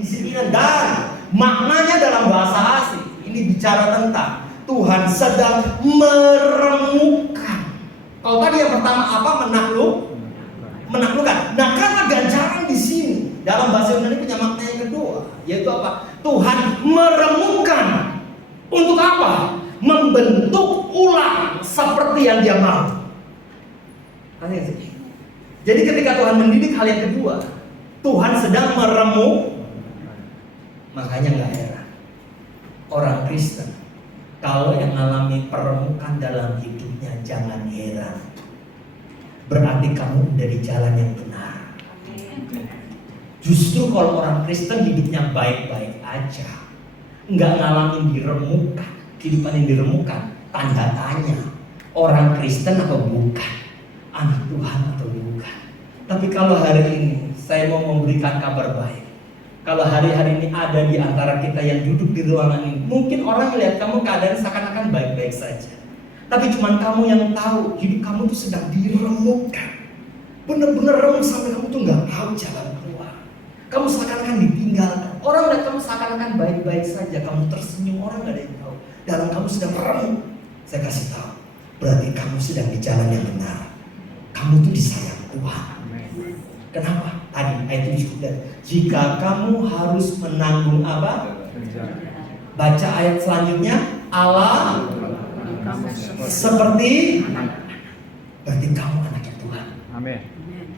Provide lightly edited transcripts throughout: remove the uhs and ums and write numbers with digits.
di sini, dan maknanya dalam bahasa asing ini bicara tentang Tuhan sedang meremukkan. Kalau tadi yang pertama apa? Menaklukkan. Nah, karena ganjaran di sini dalam bahasa Yunani punya makna yang kedua, yaitu apa? Tuhan meremukkan. Untuk apa? Membentuk ulang seperti yang Dia mau. Jadi ketika Tuhan mendidik, hal yang kedua, Tuhan sedang meremuk. Makanya gak heran orang Kristen kalau yang mengalami peremukan dalam hidupnya, jangan heran. Berarti kamu udah di jalan yang benar. Justru kalau orang Kristen hidupnya baik-baik aja, nggak ngalamin diremukkan, kehidupan yang diremukkan, tanda tanya orang Kristen atau bukan, anak Tuhan atau bukan. Tapi kalau hari ini saya mau memberikan kabar baik, kalau hari-hari ini ada di antara kita yang duduk di ruangan ini, mungkin orang melihat kamu keadaan seakan-akan baik-baik saja, tapi cuman kamu yang tahu hidup kamu tuh sedang diremukkan, bener-bener remuk sampai kamu tuh nggak tahu jalan keluar. Kamu seakan-akan ditinggalkan. Orang lihat kamu seakan-akan baik-baik saja, kamu tersenyum, orang nggak ada yang tahu dalam kamu sedang remuk. Saya kasih tahu, berarti kamu sedang di jalan yang benar. Kamu tuh disayang Tuhan. Kenapa? Tadi ayat 7, jika kamu harus menanggung apa? Baca ayat selanjutnya. Allah seperti, berarti kamu anaknya Tuhan. Amin.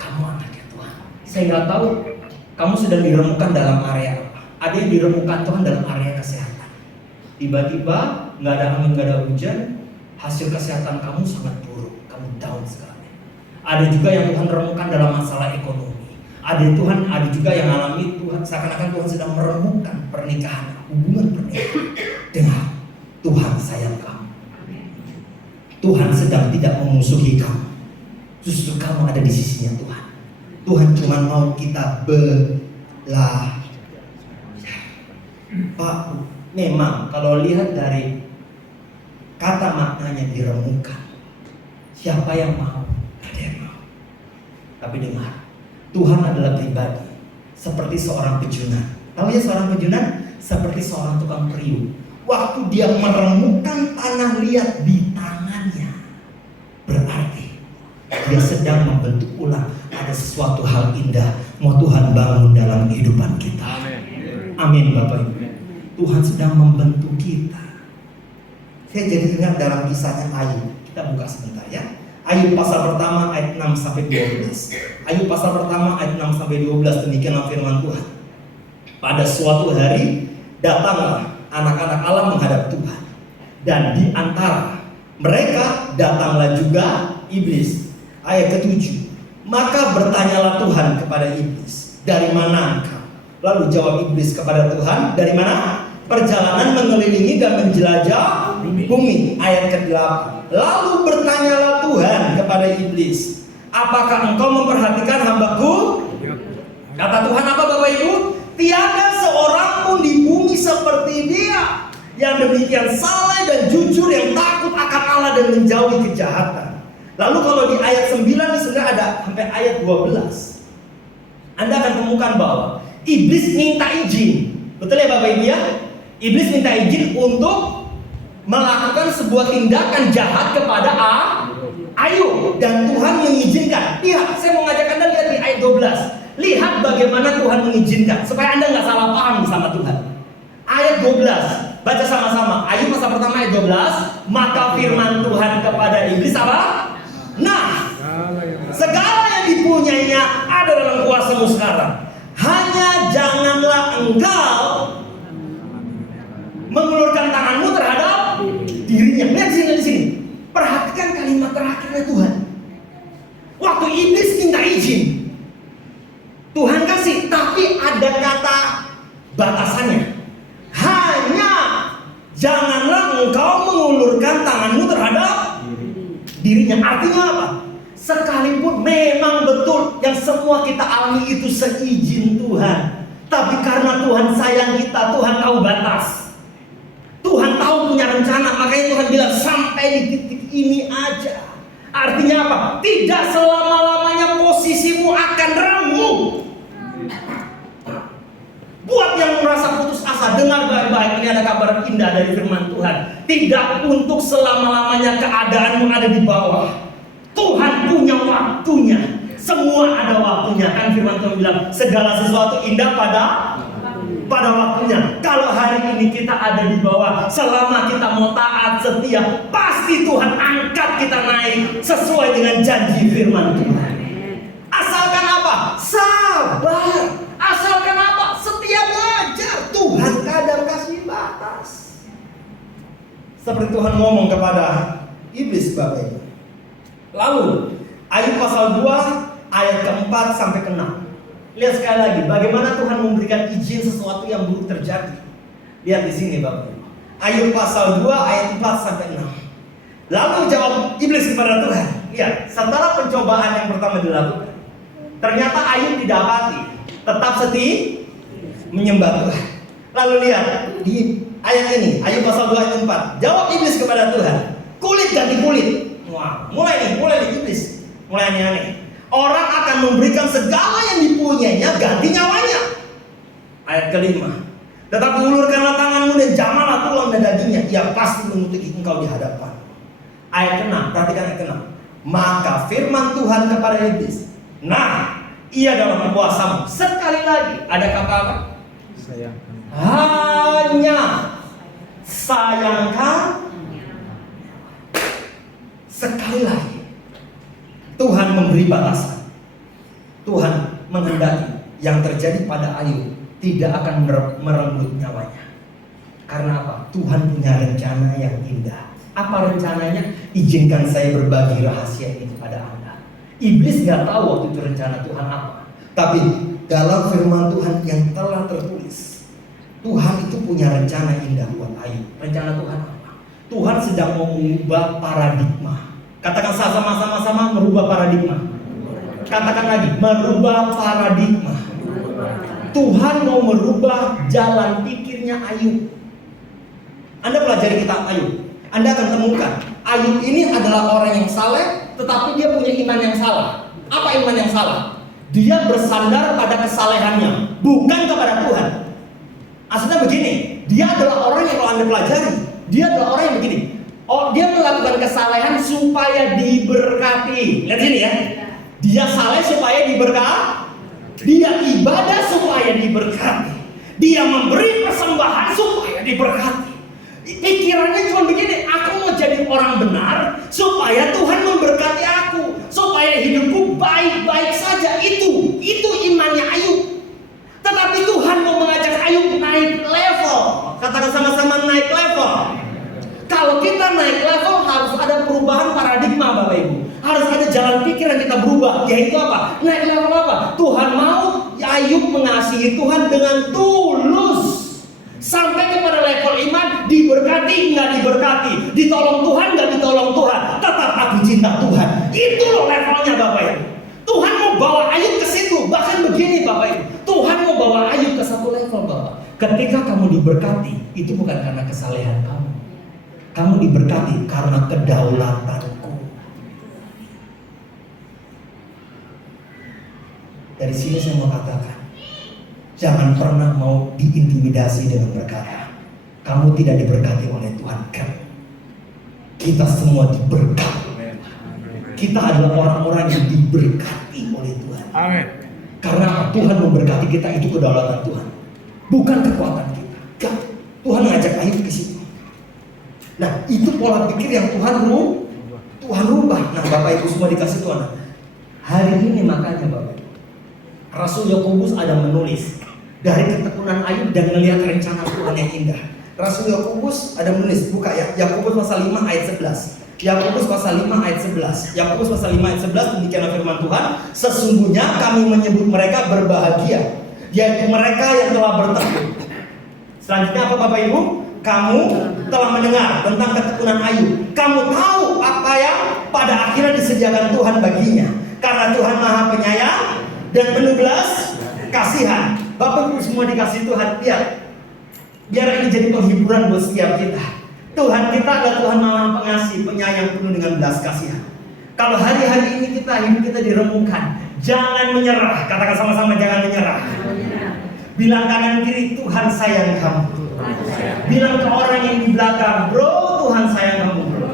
Kamu anaknya Tuhan. Saya nggak tahu kamu sedang diremukkan dalam area apa. Ada yang diremukkan Tuhan dalam area kesehatan. Tiba-tiba nggak ada angin, nggak ada hujan, hasil kesehatan kamu sangat buruk, kamu down sekali. Ada juga yang Tuhan remukkan dalam masalah ekonomi. Ada juga yang alami Tuhan seakan-akan Tuhan sedang meremukkan pernikahan, hubungan pernikahan. Dengar, Tuhan sayang kamu. Tuhan sedang tidak memusuhi kamu. Justru kamu ada di sisinya Tuhan. Tuhan cuma mau kita belajar. Pak, memang kalau lihat dari kata maknanya diremukkan, siapa yang mau? Ada yang mau. Tapi dengar, Tuhan adalah pribadi seperti seorang pejunan. Tahu ya seorang pejunan? Seperti seorang tukang periuk. Waktu dia meremukkan tanah liat di tangannya, berarti dia sedang membentuk ulang. Ada sesuatu hal indah mau Tuhan bangun dalam kehidupan kita. Amin Bapak Ibu. Tuhan sedang membentuk kita. Saya jadi ingat dalam kisahnya Ayub. Kita buka sebentar ya. Ayub pasal pertama ayat 6 sampai 12. Ayub pasal pertama ayat 6 sampai 12, demikianlah firman Tuhan. Pada suatu hari datanglah anak-anak Allah menghadap Tuhan, dan di antara mereka datanglah juga iblis. Ayat ke-7. Maka bertanyalah Tuhan kepada iblis, dari mana engkau? Lalu jawab iblis kepada Tuhan, dari mana? Perjalanan mengelilingi dan menjelajah bumi. Ayat ke-8. Lalu bertanyalah Tuhan kepada iblis, apakah engkau memperhatikan hambaku? Kata Tuhan apa Bapak Ibu? Tiada seorang pun di bumi seperti dia, yang demikian saleh dan jujur, yang takut akan Allah dan menjauhi kejahatan. Lalu kalau di ayat 9 ini sebenarnya ada sampai ayat 12, Anda akan temukan bahwa iblis minta izin. Betul ya Bapak Ibu ya? Iblis minta izin untuk melakukan sebuah tindakan jahat kepada Ayub, dan Tuhan mengizinkan. Lihat, saya mau ngajak Anda lihat di ayat 12. Lihat bagaimana Tuhan mengizinkan supaya Anda nggak salah paham sama Tuhan. Ayat 12, baca sama-sama. Ayub pasal pertama ayat 12. Maka firman Tuhan kepada iblis apa? Nah, segala yang dipunyainya ada dalam kuasamu sekarang. Hanya janganlah engkau mengulurkan tanganmu terhadap dirinya. Lihat di sini. Perhatikan kalimat terakhirnya Tuhan. Waktu iblis minta izin, Tuhan kasih, tapi ada kata batasannya. Hanya janganlah engkau mengulurkan tanganmu terhadap dirinya. Artinya apa? Sekalipun memang betul yang semua kita alami itu seizin Tuhan, tapi karena Tuhan sayang kita, Tuhan tahu batas, Tuhan tahu punya rencana. Makanya Tuhan bilang sampai di titik ini aja. Artinya apa? Tidak selama-lamanya posisimu akan remuk. Buat merasa putus asa, dengar baik-baik, ini ada kabar indah dari firman Tuhan. Tidak untuk selama-lamanya keadaanmu ada di bawah. Tuhan punya waktunya. Semua ada waktunya. Kan firman Tuhan bilang, segala sesuatu indah pada waktunya. Kalau hari ini kita ada di bawah, selama kita mau taat, setia, pasti Tuhan angkat kita naik sesuai dengan janji firman Tuhan. Asalkan apa? Sabar. Asalkan apa? Setia belajar. Tuhan kadang kasih batas. Seperti Tuhan ngomong kepada iblis, Bapak Ibu. Lalu Ayub pasal 2 ayat ke-4 sampai ke-6. Lihat sekali lagi bagaimana Tuhan memberikan izin sesuatu yang buruk terjadi. Lihat di sini, Bapak Ibu. Ayub pasal 2 ayat 4 sampai 6. Lalu jawab iblis kepada Tuhan. Lihat, setelah pencobaan yang pertama dilakukan, ternyata Ayub tidak apati, tetap setia menyembah Tuhan. Lalu lihat di ayat ini, Ayub pasal 2 ayat 4. Jawab iblis kepada Tuhan, kulit ganti kulit. Wah, mulai nih iblis, mulai aneh-aneh. Orang akan memberikan segala yang dipunyainya ganti nyawanya. Ayat kelima. Tetapi ulurkanlah tanganmu dan jamalah tulang dan dagingnya, ia pasti mengutuki engkau di hadapan. Ayat ke-6, perhatikan ayat ke-6. Maka firman Tuhan kepada iblis, nah, ia dalam kuasamu. Sekali lagi, ada kata apa? Sayangkan. Hanya sayangkan. Sekali lagi, Tuhan memberi batasan. Tuhan menghendaki yang terjadi pada Ayub tidak akan merenggut nyawanya. Karena apa? Tuhan punya rencana yang indah. Apa rencananya? Izinkan saya berbagi rahasia ini kepada Anda. Iblis gak tahu waktu itu rencana Tuhan apa. Tapi dalam firman Tuhan yang telah tertulis, Tuhan itu punya rencana indah buat Ayub. Rencana Tuhan apa? Tuhan sedang mau mengubah paradigma. Katakan sama-sama merubah paradigma. Katakan lagi, merubah paradigma. Tuhan mau merubah jalan pikirnya Ayub. Anda pelajari kitab Ayub, Anda akan temukan Ayub ini adalah orang yang saleh, tetapi dia punya iman yang salah. Apa iman yang salah? Dia bersandar pada kesalehannya, bukan kepada Tuhan. Aslinya begini, dia adalah orang yang kalau Anda pelajari, dia adalah orang yang begini. Oh, dia melakukan kesalehan supaya diberkati. Lihat sini ya. Dia saleh supaya diberkati. Dia ibadah supaya diberkati. Dia memberi persembahan supaya diberkati. Pikirannya cuma begini, aku mau jadi orang benar supaya Tuhan memberkati aku, supaya hidupku baik-baik saja. Itu imannya Ayub. Tetapi Tuhan mau mengajak Ayub naik level. Katakan sama-sama naik level. Kalau kita naik level harus ada perubahan paradigma, Bapak Ibu. Harus ada jalan pikir yang kita berubah. Yaitu apa? Naik level apa? Tuhan mau Ayub mengasihi Tuhan dengan tulus. Sampai kepada level iman, diberkati nggak diberkati, ditolong Tuhan nggak ditolong Tuhan, tetap aku cinta Tuhan. Itu loh levelnya, Bapak Ibu. Tuhan mau bawa Ayub ke situ. Bahkan begini, Bapak Ibu, Tuhan mau bawa Ayub ke satu level, Bapak. Ketika kamu diberkati, itu bukan karena kesalehan kamu. Kamu diberkati karena kedaulatanku. Dari sini saya mau katakan, jangan pernah mau diintimidasi dengan berkata, kamu tidak diberkati oleh Tuhan. Kita semua diberkati. Kita adalah orang-orang yang diberkati oleh Tuhan. Amin. Karena Tuhan memberkati kita, itu kedaulatan Tuhan, bukan kekuatan kita. Tuhan mengajak Ayub ke situ. Nah, itu pola pikir yang Tuhan rubah. Nah, Bapak Ibu semua dikasih Tuhan. Hari ini makanya Bapak Ibu, Rasul Yakobus ada menulis dari ketekunan Ayub dan melihat rencana Tuhan yang indah. Rasul Yakobus ada menulis, buka ya, Yakobus pasal 5 ayat 11. Yakobus pasal 5 ayat 11. Yakobus pasal 5 ayat 11, demikianlah firman Tuhan, sesungguhnya kami menyebut mereka berbahagia, yaitu mereka yang telah bertekun. Selanjutnya apa Bapak Ibu? Kamu telah mendengar tentang ketekunan Ayub. Kamu tahu apa yang pada akhirnya disediakan Tuhan baginya. Karena Tuhan Maha Penyayang dan penuh belas kasihan. Bapak Ibu semua dikasih Tuhan. Biar ini jadi penghiburan buat setiap kita. Tuhan kita adalah Tuhan Maha Pengasih, penyayang, penuh dengan belas kasihan. Kalau hari-hari ini hidup kita diremukkan, jangan menyerah. Katakan sama-sama, jangan menyerah. Bilang kanan kiri, Tuhan sayang kamu. Bilang ke orang yang di belakang, bro, Tuhan sayang kamu, bro.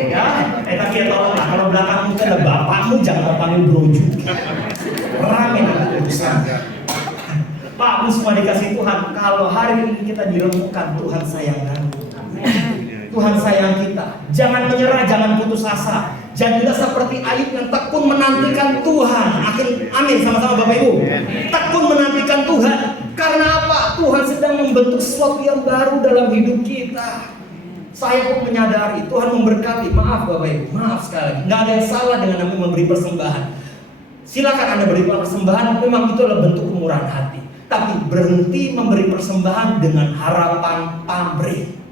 Ya, tapi ya tolong lah, kalau belakangmu itu ada bapakmu, jangan panggil bro juga. Rame nanti urusan. Pak, semua dikasih Tuhan. Kalau hari ini kita diremukkan, Tuhan sayang kamu. Tuhan sayang kita. Jangan menyerah, jangan putus asa. Jadilah seperti Ayub yang tekun menantikan Tuhan. Amin, sama-sama Bapak Ibu. Tekun menantikan Tuhan. Karena apa? Tuhan sedang membentuk sesuatu yang baru dalam hidup kita. Saya pun menyadari Tuhan memberkati. Maaf Bapak Ibu, maaf sekali. Nggak ada yang salah dengan namanya memberi persembahan. Silakan Anda beri persembahan. Memang itu adalah bentuk kemurahan hati. Tapi berhenti memberi persembahan dengan harapan pamrih.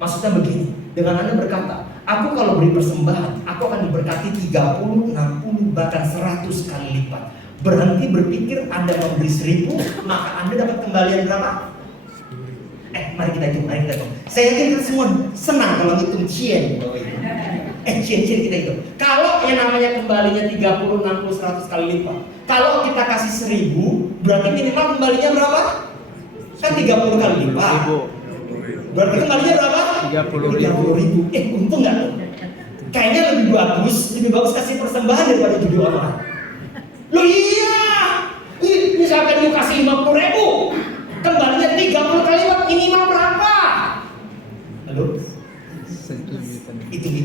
Maksudnya begini, dengan Anda berkata, aku kalau beri persembahan, aku akan diberkati 30, 60, bahkan 100 kali lipat. Berhenti berpikir Anda memberi 1000, maka Anda dapat kembalian berapa? Mari kita hitung. Saya yakin kita semua senang kalau hitung cien. Cien kita hitung. Kalau yang namanya kembalinya 30, 60, 100 kali lipat. Kalau kita kasih 1000, berarti minimal kembalinya berapa? Kan 30 kali lipat. Berarti kembalinya berapa? 30.000. Untung nggak? Kayaknya lebih bagus kasih persembahan daripada judi online. Loh iya, misalkan lu kasih 50.000, kembalinya 30 kali lipat, minimal berapa? Halo? Hitung.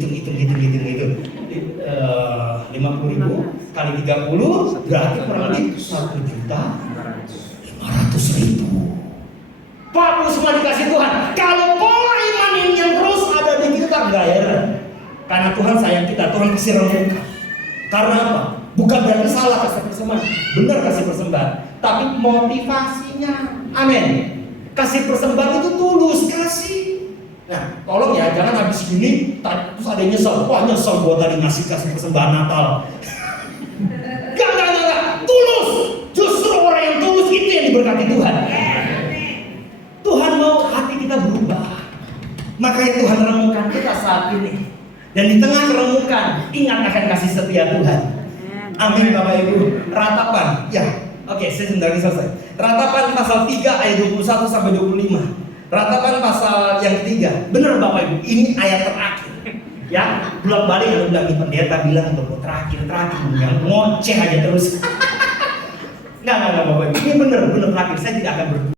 50.000 kali 30 berarti kurang lebih 1.500.000. Pak, semua dikasih Tuhan. Kalau pola iman ini yang terus ada di kita, nggak heran. Karena Tuhan sayang kita, Tuhan kasih remukan. Karena apa? Bukan berarti salah kasih persembahan, benar kasih persembahan. Tapi motivasinya, amin. Kasih persembahan itu tulus, kasih. Nah, tolong ya, jangan habis gini, terus ada yang nyesel. Wah, nyesel gua tadi kasih persembahan Natal. Gak. Tulus. Justru orang yang tulus itu yang diberkati Tuhan. Tuhan mau hati kita berubah. Makanya Tuhan remukan kita saat ini. Dan di tengah keremukan, ingat akan kasih setia Tuhan. Amin Bapak Ibu. Ratapan, ya. Oke, saya sebentar lagi selesai. Ratapan pasal 3 ayat 21 sampai 25. Ratapan pasal yang ketiga. Benar Bapak Ibu, ini ayat terakhir. Ya, bolak balik ada bilang pendeta bilang untuk terakhir, yang ngoceh aja terus. Enggak Bapak Ibu. Ini benar terakhir. Saya tidak akan